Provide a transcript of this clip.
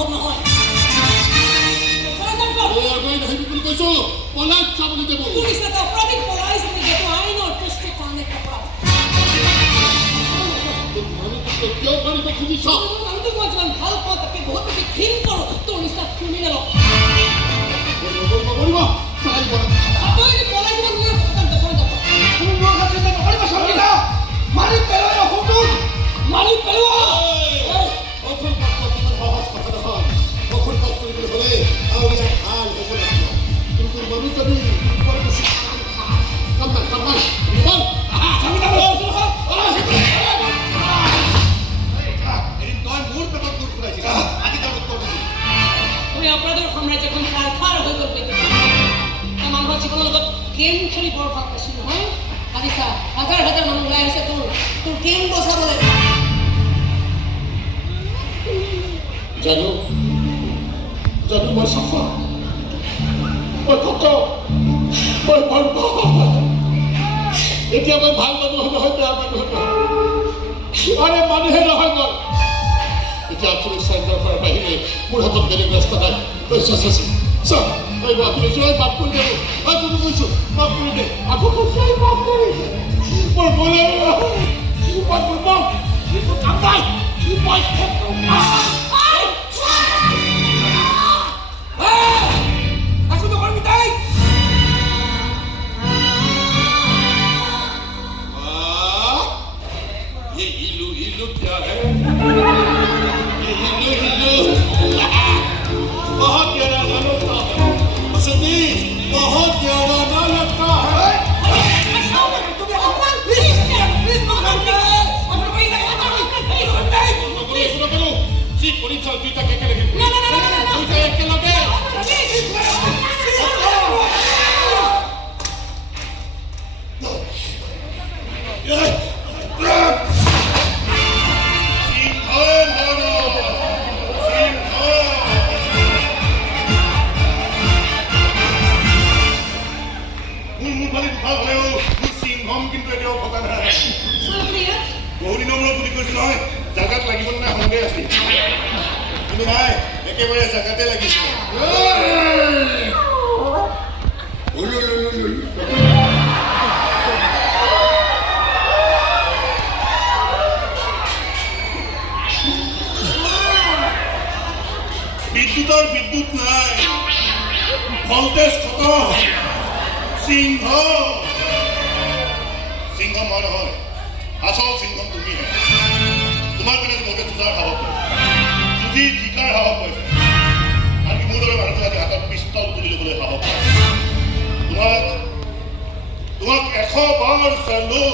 সম্ভৱ নহয়। পলাই চাবলৈ দেব পুলিচ এটা অপৰাধীক পলাই চাবলৈ যিহেতু আইনৰ দৃষ্টিত কাৰণে অপৰাধ। কিয় মাৰিব খুজিছ? মানুহটোক মই যিমান ভাল পাওঁ তাকে বহুত বেছি ঘিণ কৰোঁ তোৰ নিচিনা ক্ৰিমিনেলক। তই যদি পলাই যাব নোৱাৰে তুমি মোৰ কাছে নকৰিবা সঞ্জিতা মাৰি পেলোৱা নহুতুন মাৰি পেলোৱা অখন পাত কৰিবলৈ সহজ কথা নহয়। অখন পাত কৰিবলৈ হ'লে আৰু ইয়াৰ ভাল হ'ব লাগিব। কিন্তু মানুহ যদি অপৰাধৰ সাম্ৰাজ্যখন চাৰখাৰ হৈ গ'ল। মানুহৰ জীৱনৰ লগত গেম খেলি বৰ ভাল পাইছোঁ নহয়। ভাবিছা হাজাৰ হাজাৰ মানুহ ওলাই আহিছে তোৰ গেম বচাবলৈ। জানো মই চাফা মই ভক্ত মই ভাল এতিয়া মই ভাল মানুহ নহয় বেয়া মানুহ নহয় মানুহে নহয় মই এতিয়া আপুনি চাইডৰ পৰা বাহিৰে মোৰ হাতত বেলেগ ৰাস্তা নাই। আপুনি মাফ কৰি দেব তুমি কৈছো মাফ কৰি দে আকৌ মাফ কৰি মোৰ বোলে কাম নাই জাগাত লাগিব নাই সন্দেহ আছিল কিন্তু নাই একেবাৰে জাগাতে লাগিছিল। বিদ্যুতৰ বিদ্যুৎ নাই ভল্টেজ খতম। সিংহ মই নহয় আচল সিংহ তুমিহে। তোমাৰ কাৰণে বহুতে যুঁজাৰ সাহস পাইছে জিকাৰ সাহস পাইছে আনকি মোৰ দৰে মানুহে আজি হাতত পিষ্টল তুলি ল'বলৈ সাহস পাইছে। তোমাক 100 বাৰ চালো